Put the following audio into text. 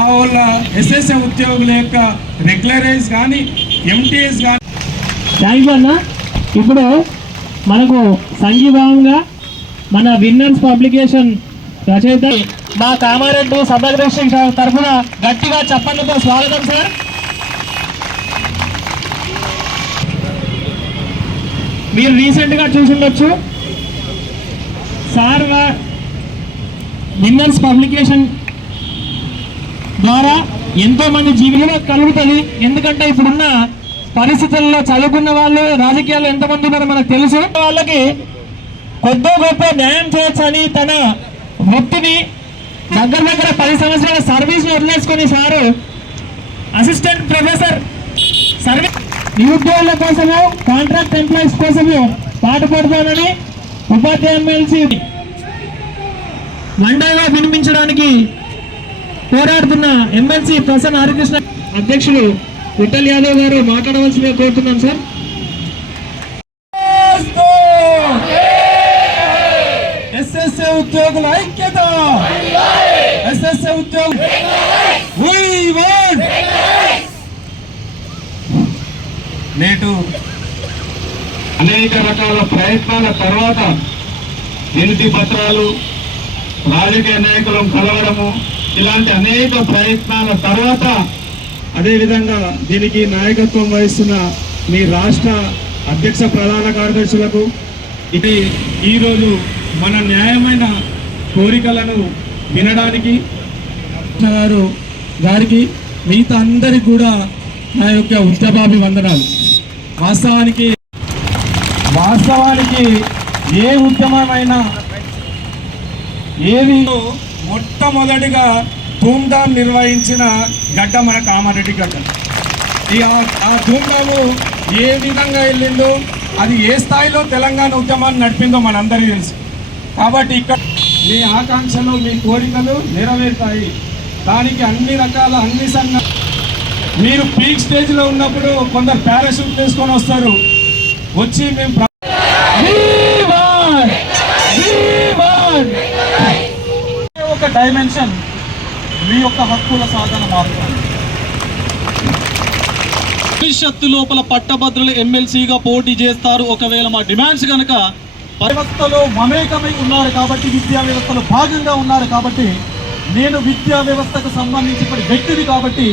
మా వాళ్ళ ఎస్ఎస్ఏ ఉద్యోగుల యొక్క రెగ్యులరైజ్ కానీ ఎంటీఎస్ కానీ థ్యాంక్ అన్న. ఇప్పుడు మనకు సంఘీభావంగా మన విన్నర్స్ పబ్లికేషన్ రచయిత మా కామారెడ్డి సభాగ్రక్ష తరఫున గట్టిగా చెప్పండితో స్వాగతం సార్. మీరు రీసెంట్గా చూసుండొచ్చు సార్ విన్నర్స్ పబ్లికేషన్ ద్వారా ఎంతో మంది జీవితం కలుగుతుంది. ఎందుకంటే ఇప్పుడున్న పరిస్థితుల్లో చదువుకున్న వాళ్ళు రాజకీయాల్లో ఎంతమంది ఉన్నారో మనకు తెలుసు. వాళ్ళకి కొద్దో గొప్ప న్యాయం చేయొచ్చని తన వృత్తిని దగ్గర దగ్గర పది సంవత్సరాల సర్వీస్ వదిలేసుకుని సారు అసిస్టెంట్ ప్రొఫెసర్ సర్వీస్ నిరుద్యోగుల కోసము కాంట్రాక్ట్ ఎంప్లాయీస్ కోసము పాటుపడతానని ఉపాధ్యాయ ఎమ్మెల్సీ మండగా వినిపించడానికి పోరాడుతున్న ఎమ్మెల్సీ ప్రసన్న హరికృష్ణ అధ్యక్షులు విఠల్ యాదవ్ గారు మాట్లాడవలసిందిగా కోరుతున్నాం సార్. ఎస్ఎస్ఏ ఉద్యోగుల ఐక్యత. ఎస్ఎస్ఏ ఉద్యోగులు నేటు అనేక రకాల ప్రయత్నాల తర్వాత ఇంటి పత్రాలు రాజకీయ నాయకులను కలవడము ఇలాంటి అనేక ప్రయత్నాల తర్వాత అదేవిధంగా దీనికి నాయకత్వం వహిస్తున్న మీ రాష్ట్ర అధ్యక్ష ప్రధాన కార్యదర్శులకు ఇది ఈరోజు మన న్యాయమైన కోరికలను వినడానికి గారు గారికి మిగతా అందరికి కూడా నా యొక్క ఉద్యమాభివందనాలు వాస్తవానికి వాస్తవానికి ఏ ఉద్యమమైనా ఏది మొట్టమొదటిగా ధూమ్ధామ్ నిర్వహించిన గడ్డ మన కామారెడ్డి గడ్డ. ఈ ఆ- ఆ ధూమ్ధాము ఏ విధంగా వెళ్ళిందో అది ఏ స్థాయిలో తెలంగాణ ఉద్యమాన్ని నడిపిందో మనందరికీ తెలుసు. కాబట్టి ఇక్కడ మీ ఆకాంక్షలు మీ కోరికలు నెరవేరుతాయి. దానికి అన్ని రకాల అన్ని సంఘ మీరు పీక్ స్టేజ్లో ఉన్నప్పుడు కొందరు పారాషూట్ తీసుకొని వస్తారు. వచ్చి మేము డైమెన్షన్ మీ యొక్క హక్కుల సాధన మాత్రమే. భవిష్యత్తు లోపల పట్టభద్రులు ఎమ్మెల్సీగా పోటీ చేస్తారు. ఒకవేళ మా డిమాండ్స్ కనుక వ్యవస్థలో మమేకమై ఉన్నారు కాబట్టి విద్యా వ్యవస్థలో భాగంగా ఉన్నారు కాబట్టి నేను విద్యా వ్యవస్థకు సంబంధించిన వ్యక్తిని కాబట్టి